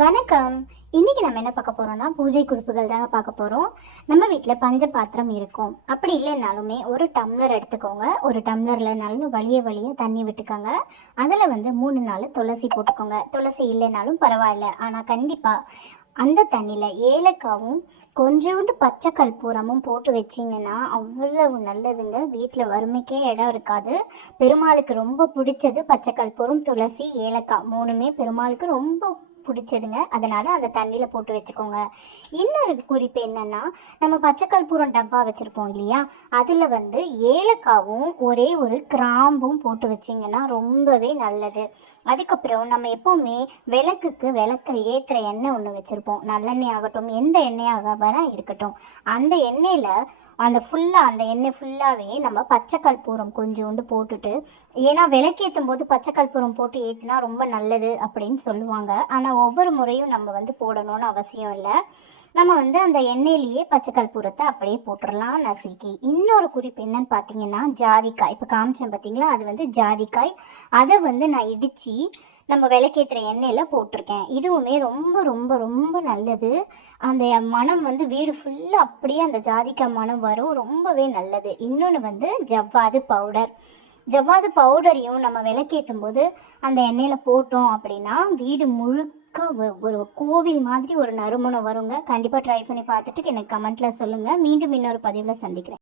வணக்கம். இன்னைக்கு நம்ம என்ன பார்க்க போறோம்னா பூஜை குறிப்புகள் தாங்க பார்க்க போறோம். நம்ம வீட்டில் பஞ்ச பாத்திரம் இருக்கும். அப்படி இல்லைனாலுமே ஒரு டம்ளர் எடுத்துக்கோங்க. ஒரு டம்ளர்ல நல்ல வழிய வழிய தண்ணி விட்டுக்கோங்க. அதில் வந்து மூணு நாள் துளசி போட்டுக்கோங்க. துளசி இல்லைனாலும் பரவாயில்ல. ஆனால் கண்டிப்பாக அந்த தண்ணியில் ஏலக்காவும் கொஞ்சோண்டு பச்சை கற்பூரமும் போட்டு வச்சிங்கன்னா அவ்வளவு நல்லதுங்க. வீட்டில் வறுமைக்கே இடம் இருக்காது. பெருமாளுக்கு ரொம்ப பிடிச்சது பச்சை கற்பூரம் துளசி ஏலக்காய் மூணுமே பெருமாளுக்கு ரொம்ப பிடிச்சதுங்க. அதனால் அந்த தண்ணியில் போட்டு வச்சுக்கோங்க. இன்னொரு குறிப்பு என்னென்னா நம்ம பச்சை கற்பூரம் டப்பா வச்சுருப்போம் இல்லையா? அதில் வந்து ஏலக்காவும் ஒரே ஒரு கிராம்பும் போட்டு வச்சிங்கன்னா ரொம்பவே நல்லது. அதுக்கப்புறம் நம்ம எப்போவுமே விளக்குக்கு விளக்க ஏற்றுற எண்ணெய் ஒன்று வச்சுருப்போம். நல்லெண்ணெய் ஆகட்டும் எந்த எண்ணெயாக வர இருக்கட்டும் அந்த எண்ணெயில் அந்த ஃபுல்லாக அந்த எண்ணெய் ஃபுல்லாகவே நம்ம பச்சை கற்பூரம் கொஞ்சோண்டு போட்டுட்டு ஏன்னா விளக்கேற்றும் போது பச்சை கற்பூரம் போட்டு ஏற்றினா ரொம்ப நல்லது அப்படின்னு சொல்லுவாங்க. ஆனால் ஒவ்வொரு முறையும் நம்ம வந்து போடணும்னு அவசியம் இல்லை. நம்ம வந்து அந்த எண்ணெயிலேயே பச்சை கற்பூரத்தை அப்படியே போட்டுடலாம் நசுக்கி. இன்னொரு குறிப்பு என்னன்னு பார்த்தீங்கன்னா ஜாதிக்காய். இப்போ காமிச்சேன் பார்த்தீங்களா அது வந்து ஜாதிக்காய். அதை வந்து நான் இடித்து நம்ம விளக்கேற்றுற எண்ணெயில் போட்டிருக்கேன். இதுவுமே ரொம்ப ரொம்ப ரொம்ப நல்லது. அந்த மனம் வந்து வீடு ஃபுல்லாக அப்படியே அந்த ஜாதிக்காய் மனம் வரும். ரொம்பவே நல்லது. இன்னொன்று வந்து ஜவ்வாது பவுடர் ஜவ்வாது பவுடரையும் நம்ம விளக்கேற்றும் போது அந்த எண்ணெயில் போட்டோம் அப்படின்னா வீடு முழுக்க ஒரு கோவில் மாதிரி ஒரு நறுமணம் வருங்க. கண்டிப்பாக ட்ரை பண்ணி பார்த்துட்டு எனக்கு கமெண்ட்டில் சொல்லுங்கள் மீண்டும் இன்னொரு பதிவில் சந்திக்கிறேன்.